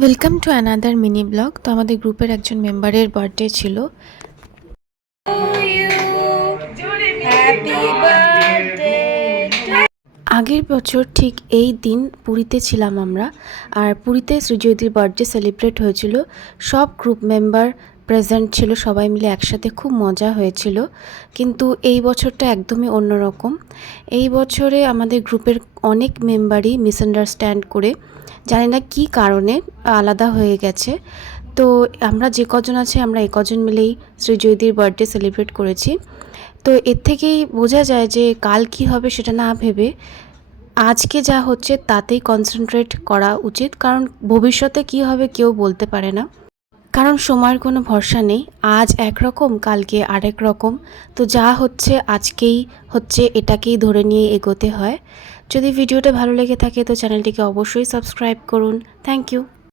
Welcome to another mini blog. তো আমাদের গ্রুপের একজন মেম্বারের বার্থডে ছিল। আগের বছর ঠিক এই দিন পুরীতে ছিলাম আমরা, আর পুরীতে শ্রীজয়ীর বার্থডে সেলিব্রেট হয়েছিল। সব গ্রুপ মেম্বার প্রেজেন্ট ছিল, সবাই মিলে একসাথে খুব মজা হয়েছিল। কিন্তু এই বছরটা একদমই অন্যরকম। এই বছরে আমাদের গ্রুপের অনেক মেম্বারই মিসআন্ডারস্ট্যান্ড করে জানি না কী কারণে আলাদা হয়ে গেছে। তো আমরা যে কজন আছে আমরা এই কজন মিলেই শ্রীজয়ীর বার্থডে সেলিব্রেট করেছি। তো এর থেকেই বোঝা যায় যে কাল কি হবে সেটা না ভেবে আজকে যা হচ্ছে তাতেই কনসেন্ট্রেট করা উচিত, কারণ ভবিষ্যতে কি হবে কেউ বলতে পারে না, কারণ সময়ের কোনো ভরসা নেই। আজ একরকম কালকে আরেক রকম। তো যা হচ্ছে আজকেই হচ্ছে, এটাকেই ধরে নিয়ে এগোতে হয়। যদি ভিডিওটা ভালো লেগে থাকে তো চ্যানেলটিকে অবশ্যই সাবস্ক্রাইব করুন। Thank you.